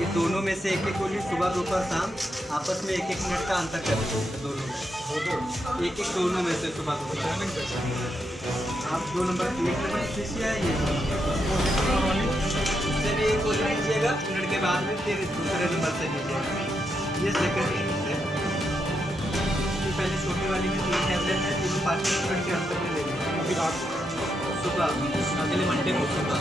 ये दोनों में से एक गोली सुबह दोपहर शाम आपस में 1-1 मिनट का अंतर कर दो दोनों में, एक दोनों में से सुबह दोपहर। आप 2 नंबर 1 नंबर लीजिए, ये इससे भी एक गोली लीजिएगा, मिनट के बाद में फिर दूसरे नंबर से लीजिएगा। ये सेकंड है। पहले छोटी वाली में 3 टैबलेट है, तीनों 5 मिनट के अंतर में ले लीजिए। अभी रात सुबह अगले मंडे को सुबह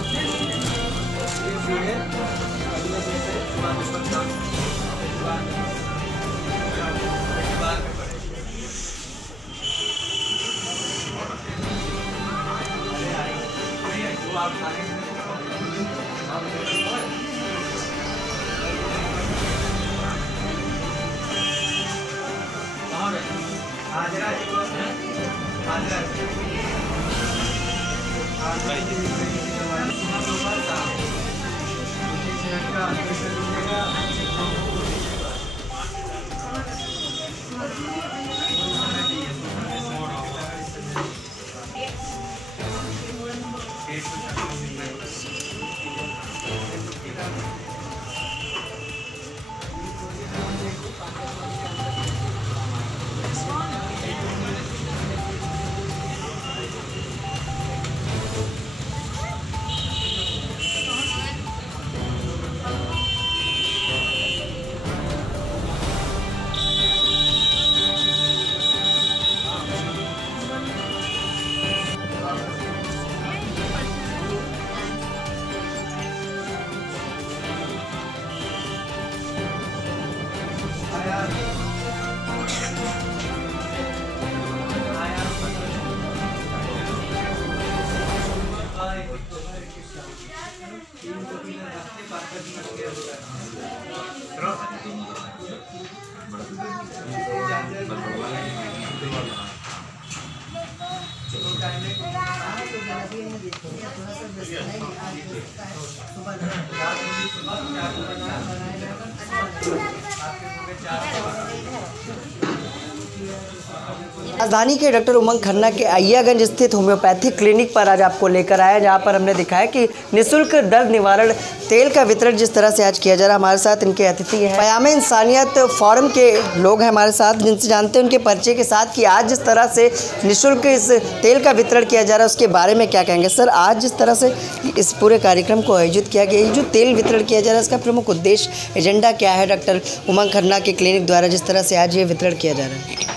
राजधानी के डॉक्टर उमंग खन्ना के अय्यागंज स्थित होम्योपैथिक क्लिनिक पर आज आपको लेकर आया, जहां पर हमने दिखाया कि निःशुल्क दर्द निवारण तेल का वितरण जिस तरह से आज किया जा रहा है। हमारे साथ इनके अतिथि हैं पयामे इंसानियत फोरम के लोग हैं हमारे साथ, जिनसे जानते हैं उनके परिचय के साथ कि आज जिस तरह से निःशुल्क इस तेल का वितरण किया जा रहा है उसके बारे में क्या कहेंगे। सर, आज जिस तरह से इस पूरे कार्यक्रम को आयोजित किया गया, ये जो तेल वितरण किया जा रहा है इसका प्रमुख उद्देश्य, एजेंडा क्या है डॉक्टर उमंग खन्ना के क्लिनिक द्वारा जिस तरह से आज ये वितरण किया जा रहा है?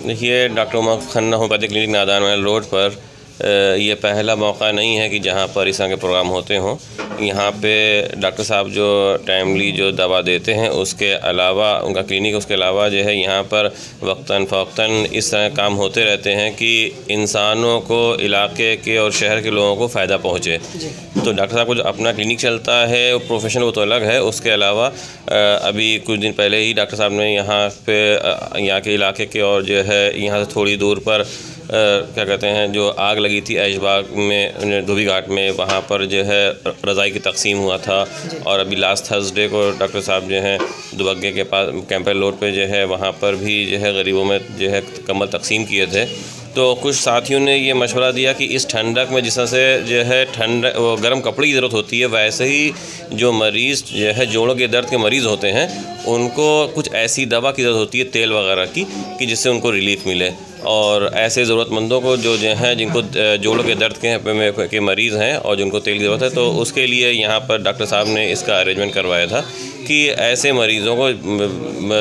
देखिए, डॉक्टर उमंग खन्ना होम्योपैथिक क्लिनिक नादान महल रोड पर ये पहला मौका नहीं है कि जहाँ पर इस तरह के प्रोग्राम होते हों। यहाँ पे डॉक्टर साहब जो टाइमली जो दवा देते हैं, उसके अलावा उनका क्लिनिक, उसके अलावा जो है यहाँ पर वक्तन फ़ौक्तन इस तरह काम होते रहते हैं कि इंसानों को, इलाके के और शहर के लोगों को फ़ायदा पहुँचे। तो डॉक्टर साहब को जो अपना क्लिनिक चलता है प्रोफेशन वो तो अलग है, उसके अलावा अभी कुछ दिन पहले ही डॉक्टर साहब ने यहाँ पे यहाँ के इलाके के और जो है यहाँ से थोड़ी दूर पर क्या कहते हैं जो आग लगी थी ऐशबाग में, धोबी घाट में, वहाँ पर जो है रज़ाई की तकसीम हुआ था। और अभी लास्ट थर्सडे को डॉक्टर साहब जो हैं दुबग्गे के पास कैंपल रोड पे जो है वहाँ पर भी जो है गरीबों में जो है कंबल तकसीम किए थे। तो कुछ साथियों ने ये मशवरा दिया कि इस ठंडक में जिस तरह से जो है वो गर्म कपड़े की ज़रूरत होती है, वैसे ही जो मरीज़ जो है जोड़ों के दर्द के मरीज़ होते हैं उनको कुछ ऐसी दवा की ज़रूरत होती है, तेल वगैरह की, कि जिससे उनको रिलीफ़ मिले। और ऐसे ज़रूरतमंदों को जो हैं जिनको जोड़ों के दर्द के मरीज़ हैं और जिनको तेल की ज़रूरत है, तो उसके लिए यहाँ पर डॉक्टर साहब ने इसका अरेंजमेंट करवाया था कि ऐसे मरीज़ों को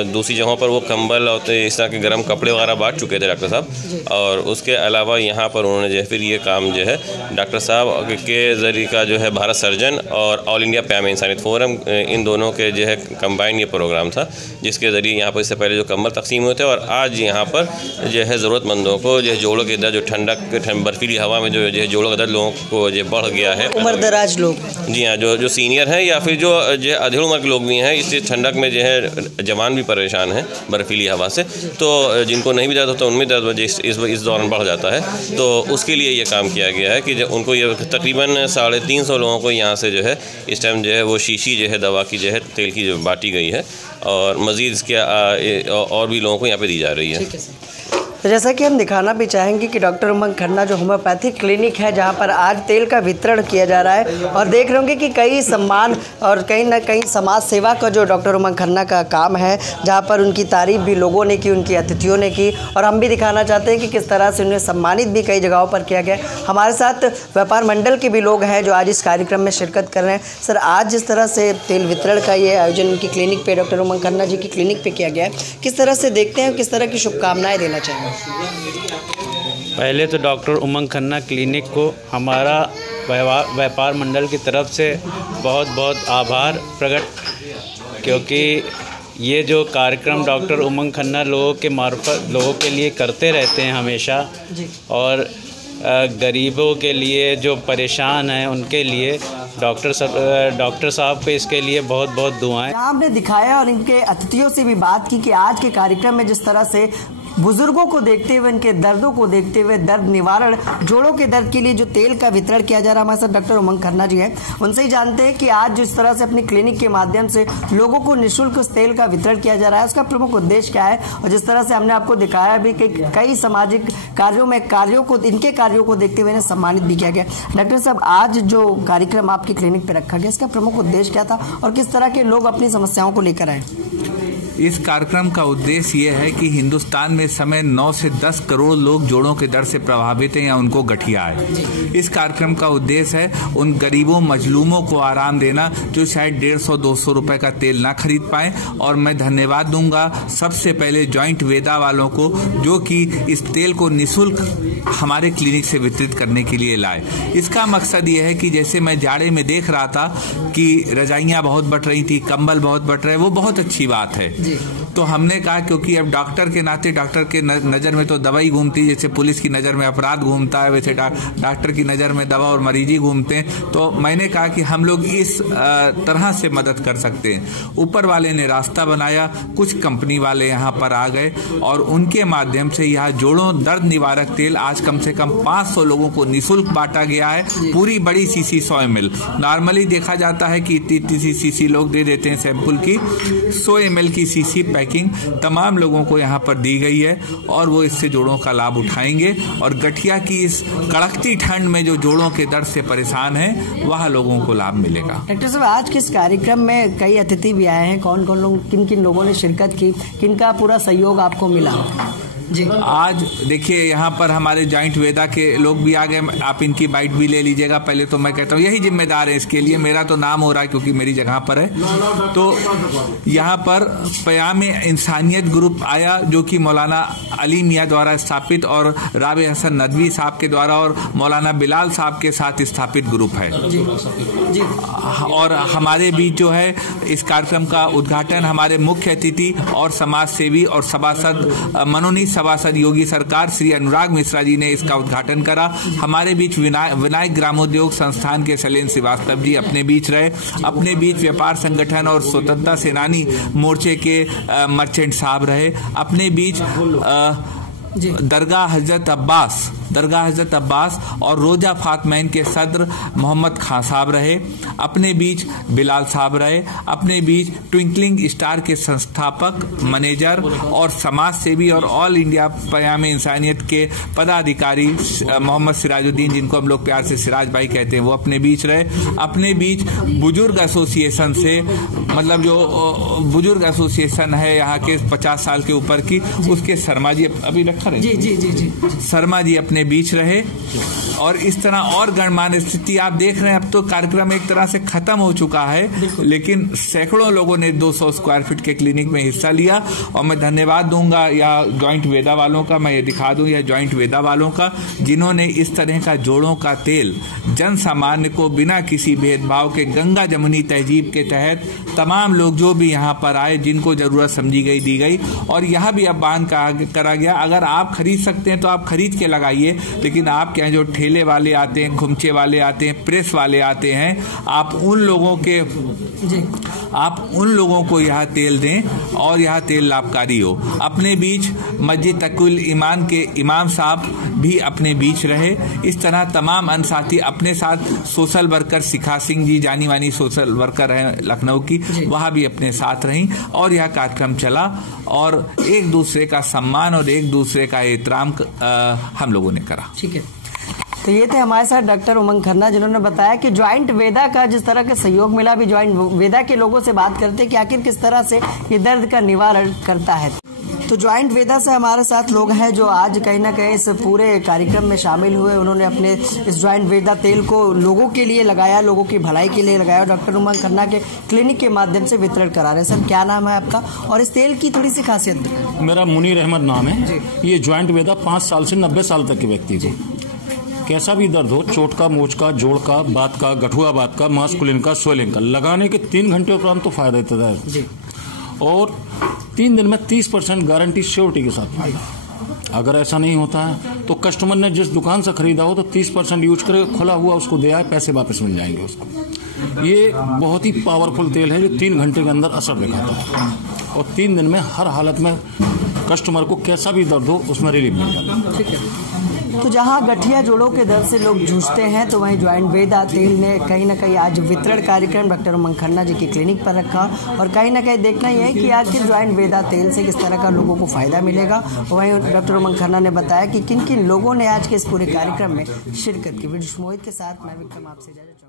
दूसरी जगहों पर वो कंबल और इस तरह के गर्म कपड़े वगैरह बांट चुके थे डॉक्टर साहब। और उसके अलावा यहाँ पर उन्होंने जो है फिर ये काम जो है डॉक्टर साहब के ज़रिए का जो है भारत सर्जन और ऑल इंडिया पयामे इंसानियत फोरम, इन दोनों के जो है कंबाइन ये प्रोग्राम था, जिसके ज़रिए यहाँ पर इससे पहले जो कंबल तकसीम हुए थे और आज यहाँ पर जो है ज़रूरतमंदों को जो जोड़ों के दर्द, जो ठंडक बर्फीली हवा में जो है जोड़ों का दर्द लोगों को जो बढ़ गया है, उम्रदराज लोग, जी हाँ, जो सीनियर हैं या फिर जो अधिक उम्र के लोग भी हैं, इस ठंडक में जो है जवान भी परेशान हैं बर्फीली हवा से, तो जिनको नहीं भी दर्द होता उनमें दर्द इस दौरान बढ़ जाता है। तो उसके लिए ये काम किया गया है कि उनको ये तकरीबन 350 लोगों को यहाँ से जो है इस टाइम जो है वो शीशी जो है दवा की जो है तेल की जो बांटी गई है और मज़ीद इसके और भी लोगों को यहाँ पे दी जा रही है। तो जैसा कि हम दिखाना भी चाहेंगे कि डॉक्टर उमंग खन्ना जो होम्योपैथिक क्लिनिक है जहां पर आज तेल का वितरण किया जा रहा है और देख रहे होंगे कि कई सम्मान और कहीं ना कहीं समाज सेवा का जो डॉक्टर उमंग खन्ना का काम है, जहां पर उनकी तारीफ भी लोगों ने की, उनकी अतिथियों ने की और हम भी दिखाना चाहते हैं कि किस तरह से उन्हें सम्मानित भी कई जगहों पर किया गया। हमारे साथ व्यापार मंडल के भी लोग हैं जो आज इस कार्यक्रम में शिरकत कर रहे हैं। सर, आज जिस तरह से तेल वितरण का ये आयोजन उनकी क्लिनिक पे, डॉक्टर उमंग खन्ना जी की क्लिनिक पे किया गया है, किस तरह से देखते हैं, किस तरह की शुभकामनाएं देना चाहेंगे? पहले तो डॉक्टर उमंग खन्ना क्लिनिक को हमारा व्यापार मंडल की तरफ से बहुत बहुत आभार प्रकट, क्योंकि ये जो कार्यक्रम डॉक्टर उमंग खन्ना लोगों के मार्फत लोगों के लिए करते रहते हैं हमेशा जी। और गरीबों के लिए जो परेशान हैं उनके लिए डॉक्टर साहब को इसके लिए बहुत बहुत दुआएं। आपने दिखाया और इनके अतिथियों से भी बात की कि आज के कार्यक्रम में जिस तरह से बुजुर्गों को देखते हुए, इनके दर्दों को देखते हुए, दर्द निवारण, जोड़ों के दर्द के लिए जो तेल का वितरण किया जा रहा है, हमारे साथ डॉक्टर उमंग खन्ना जी हैं। उनसे ही जानते हैं कि आज जिस तरह से अपनी क्लिनिक के माध्यम से लोगों को निःशुल्क उस तेल का वितरण किया जा रहा है, उसका प्रमुख उद्देश्य क्या है और जिस तरह से हमने आपको दिखाया भी कि कई सामाजिक कार्यों में इनके कार्यों को देखते हुए इन्हें सम्मानित भी किया गया। डॉक्टर साहब, आज जो कार्यक्रम आपकी क्लिनिक पर रखा गया, इसका प्रमुख उद्देश्य क्या था और किस तरह के लोग अपनी समस्याओं को लेकर आए? इस कार्यक्रम का उद्देश्य ये है कि हिंदुस्तान में इस समय 9 से 10 करोड़ लोग जोड़ों के दर्द से प्रभावित हैं या उनको गठिया है। इस कार्यक्रम का उद्देश्य है उन गरीबों मजलूमों को आराम देना जो शायद 150-200 रुपए का तेल ना खरीद पाए। और मैं धन्यवाद दूंगा सबसे पहले जॉइंट वेदा वालों को जो कि इस तेल को निःशुल्क हमारे क्लिनिक से वितरित करने के लिए लाए। इसका मकसद ये है कि जैसे मैं जाड़े में देख रहा था कि रजाइयाँ बहुत बट रही थी, कंबल बहुत बट रहे, वो बहुत अच्छी बात है। तो हमने कहा क्योंकि अब डॉक्टर के नाते डॉक्टर के नज़र में तो दवाई घूमती, जैसे पुलिस की नज़र में अपराध घूमता है, वैसे डॉक्टर की नज़र में दवा और मरीजी घूमते हैं। तो मैंने कहा कि हम लोग इस तरह से मदद कर सकते हैं। ऊपर वाले ने रास्ता बनाया, कुछ कंपनी वाले यहाँ पर आ गए और उनके माध्यम से यहाँ जोड़ों दर्द निवारक तेल आज कम से कम 500 लोगों को निःशुल्क बांटा गया है। पूरी बड़ी सीसी 100 ml, नॉर्मली देखा जाता है कि इतनी सीसी लोग दे देते हैं सैंपल की, 100 ml की सीसी पैकिंग तमाम लोगों को यहाँ पर दी गई है और वो इससे जोड़ों का लाभ उठाएंगे और गठिया की इस कड़कती ठंड में जो जोड़ों के दर्द से परेशान हैं वह लोगों को लाभ मिलेगा। डॉक्टर साहब, आज किस कार्यक्रम में कई अतिथि भी आए हैं, कौन कौन लोग, किन किन लोगों ने शिरकत की, किनका पूरा सहयोग आपको मिला? जी, आज देखिए यहाँ पर हमारे जॉइंट वेदा के लोग भी आ गए, आप इनकी बाइट भी ले लीजिएगा। पहले तो मैं कहता हूँ यही जिम्मेदार है इसके लिए, मेरा तो नाम हो रहा है क्योंकि मेरी जगह पर है। तो यहाँ पर पयामे इंसानियत ग्रुप आया जो कि मौलाना अली मियाँ द्वारा स्थापित और राबे हसन नदवी साहब के द्वारा और मौलाना बिलाल साहब के साथ स्थापित ग्रुप है। जी। और हमारे बीच जो है इस कार्यक्रम का उद्घाटन हमारे मुख्य अतिथि और समाज सेवी और सभासद मनोनीत सभासद योगी सरकार श्री अनुराग मिश्रा जी ने इसका उद्घाटन करा। हमारे बीच विनायक ग्रामोद्योग संस्थान के शैलेंद्र श्रीवास्तव जी अपने बीच रहे, अपने बीच व्यापार संगठन और स्वतंत्रता सेनानी मोर्चे के मर्चेंट साहब रहे, अपने बीच दरगाह हजरत अब्बास और रोजा फातमैन के सदर मोहम्मद खान साहब रहे, अपने बीच बिलाल साहब रहे, अपने बीच ट्विंकलिंग स्टार के संस्थापक मैनेजर और समाज सेवी और ऑल इंडिया पयामे इंसानियत के पदाधिकारी मोहम्मद सिराजुद्दीन, जिनको हम लोग प्यार से सिराज भाई कहते हैं, वो अपने बीच रहे। अपने बीच बुजुर्ग एसोसिएशन से, मतलब जो बुजुर्ग एसोसिएशन है यहाँ के 50 साल के ऊपर की, उसके शर्मा जी अभी रखा रहे, जी शर्मा जी अपने बीच रहे। और इस तरह और गणमान्य स्थिति आप देख रहे हैं। अब तो कार्यक्रम एक तरह से खत्म हो चुका है, लेकिन सैकड़ों लोगों ने 200 स्क्वायर फीट के क्लिनिक में हिस्सा लिया। और मैं धन्यवाद दूंगा या जॉइंट वेदा वालों का, मैं ये दिखा दूं या जॉइंट वेदा वालों का, जिन्होंने इस तरह का जोड़ों का तेल जन सामान्य को बिना किसी भेदभाव के गंगा जमुनी तहजीब के तहत तमाम लोग जो भी यहाँ पर आए, जिनको जरूरत समझी गई दी गई। और यहाँ भी अब बयान करा गया, अगर आप खरीद सकते हैं तो आप खरीद के लगाइए, लेकिन आपके यहाँ जो ठेले वाले आते हैं, खुमचे वाले आते हैं, प्रेस वाले आते हैं, आप उन लोगों के जी। आप उन लोगों को यह तेल दें और यह तेल लाभकारी हो। अपने बीच मस्जिद तकुल ईमान के इमाम साहब भी अपने बीच रहे। इस तरह तमाम अनसाथी अपने साथ, सोशल वर्कर शिखा सिंह जी जानी मानी सोशल वर्कर हैं लखनऊ की, वह भी अपने साथ रहीं और यह कार्यक्रम चला और एक दूसरे का सम्मान और एक दूसरे का एहतराम हम लोगों ने करा। ठीक है, तो ये थे हमारे साथ डॉक्टर उमंग खन्ना, जिन्होंने बताया कि ज्वाइंट वेदा का जिस तरह का सहयोग मिला, भी ज्वाइंट वेदा के लोगों से बात करते कि आखिर किस तरह से ये दर्द का निवारण करता है। तो ज्वाइंट वेदा से हमारे साथ लोग हैं जो आज कहीं ना कहीं इस पूरे कार्यक्रम में शामिल हुए। उन्होंने अपने इस ज्वाइंट वेदा तेल को लोगों के लिए लगाया, लोगों की भलाई के लिए लगाया। डॉक्टर उमंग खन्ना के क्लिनिक के माध्यम से वितरण करा रहे हैं। सर, क्या नाम है आपका और इस तेल की थोड़ी सी खासियत बताएं। मेरा मुनीर अहमद नाम है। ये ज्वाइंट वेदा 5 साल से 90 साल तक के व्यक्ति को कैसा भी दर्द हो, चोट का, मोच का, जोड़ का, बात का, गठुआ बात का, मास्कुलिन का, स्वेलिंग का, लगाने के 3 घंटे उपरांत तो फायदा देता है और 3 दिन में 30% गारंटी श्योरिटी के साथ फायदा। अगर ऐसा नहीं होता है तो कस्टमर ने जिस दुकान से खरीदा हो तो 30% यूज करे, खुला हुआ उसको दिया है, पैसे वापस मिल जाएंगे उसको। ये बहुत ही पावरफुल तेल है जो 3 घंटे के अंदर असर दिखाता है और 3 दिन में हर हालत में कस्टमर को कैसा भी दर्द हो उसमें रिलीफ मिल जाता है। तो जहां गठिया जोड़ों के दर्द से लोग जूझते हैं, तो वहीं ज्वाइंट वेदा तेल ने कहीं ना कहीं आज वितरण कार्यक्रम डॉक्टर उमंग खन्ना जी की क्लिनिक पर रखा और कहीं ना कहीं देखना ही है कि आखिर ज्वाइंट वेदा तेल से किस तरह का लोगों को फायदा मिलेगा। वहीं डॉक्टर उमंग खन्ना ने बताया कि किन किन लोगों ने आज के इस पूरे कार्यक्रम में शिरकत की। वीडियो मोहित के साथ मैं विक्रम आपसे इजाजत।